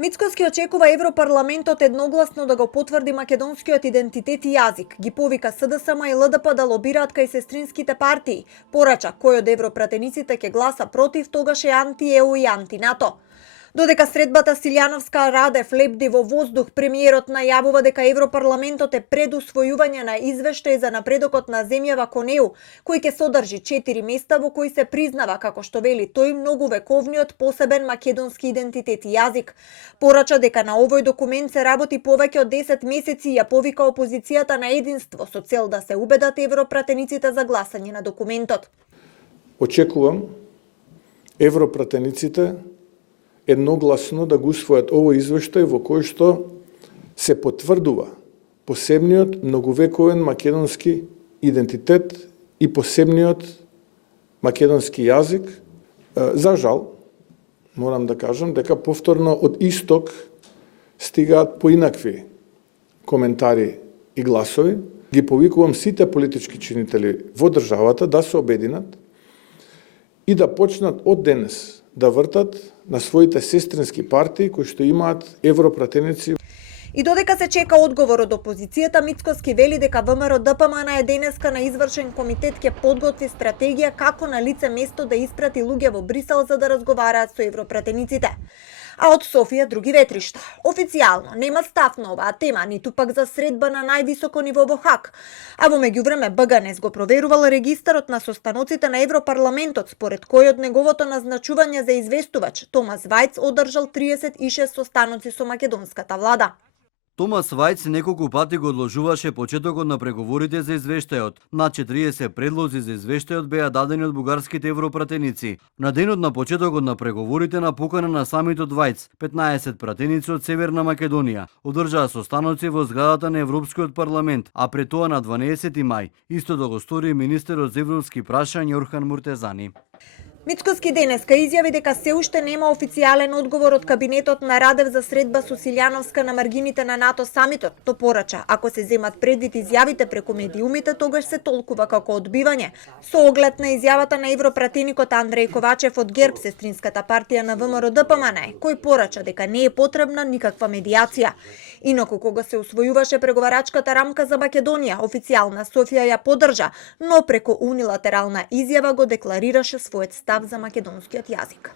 Мицкоски очекува Европарламентот едногласно да го потврди македонскиот идентитет и јазик. Ги повика СДСМ и ЛДП да лобираат кај сестринските партии. Порача кој од европратениците ќе гласа против, тогаш е анти-ЕУ и анти-НАТО. Додека средбата Силјановска-Радев лебди во воздух, премиерот најавува дека Европарламентот е пред усвојување на извештај за напредокот на земјава кон ЕУ, кој ќе содржи 4 места во кои се признава, како што вели тој, многувековниот посебен македонски идентитет и јазик. Порача дека на овој документ се работи повеќе од 10 месеци и ја повика опозицијата на единство со цел да се убедат европратениците за гласање на документот. Очекувам европратениците едногласно да го усвојат овој извештај во кој што се потврдува посебниот многовековен македонски идентитет и посебниот македонски јазик. За жал, морам да кажам дека повторно од исток стигаат поинакви коментари и гласови. Ги повикувам сите политички чинители во државата да се обединат и да почнат од денес да вртат на своите сестрински партии кои што имаат европратеници. И додека се чека одговор од опозицијата, Мицкоски вели дека ВМРО ДПМН е денеска на извршен комитет ќе подготви стратегија како на лице место да испрати луѓе во Брисел за да разговараат со европратениците. А од Софија други ветришта. Официјално нема став на оваа тема, ниту пак за средба на највисоко ниво во Хаг. А во меѓувреме БГНЕС го проверувал регистарот на состаноците на Европарламентот, според кој од неговото назначување за известувач Томас Вајц одржал 36 состаноци со македонската влада. Томас Вајц неколку пати го одложуваше почетокот на преговорите за извештајот. Над 40 предлози за извештајот беа дадени од бугарските европратеници. На денот на почетокот на преговорите на покана на самитот Вајц, 15 пратеници од Северна Македонија одржаа состаноци во зградата на Европскиот парламент, а пред тоа на 12 мај исто да го стори министерот за европски прашања Орхан Муртезани. Мицкоски денеска изјави дека се уште нема официјален одговор од кабинетот на Радев за средба со Силјановска на маргините на НАТО самитот. То порача, ако се земат предвид изјавите преку медиумите, тогаш се толкува како одбивање. Со оглед на изјавата на европратеникот Андреј Ковачев од ГЕРБ, сестринската партија на ВМРО ДПМН, кој порача дека не е потребна никаква медијација. Инаку кога се усвојуваше преговарачката рамка за Македонија, официјална Софија ја поддржа, но преку унилатерална изјава го декларираше својот став за македонскиот јазик.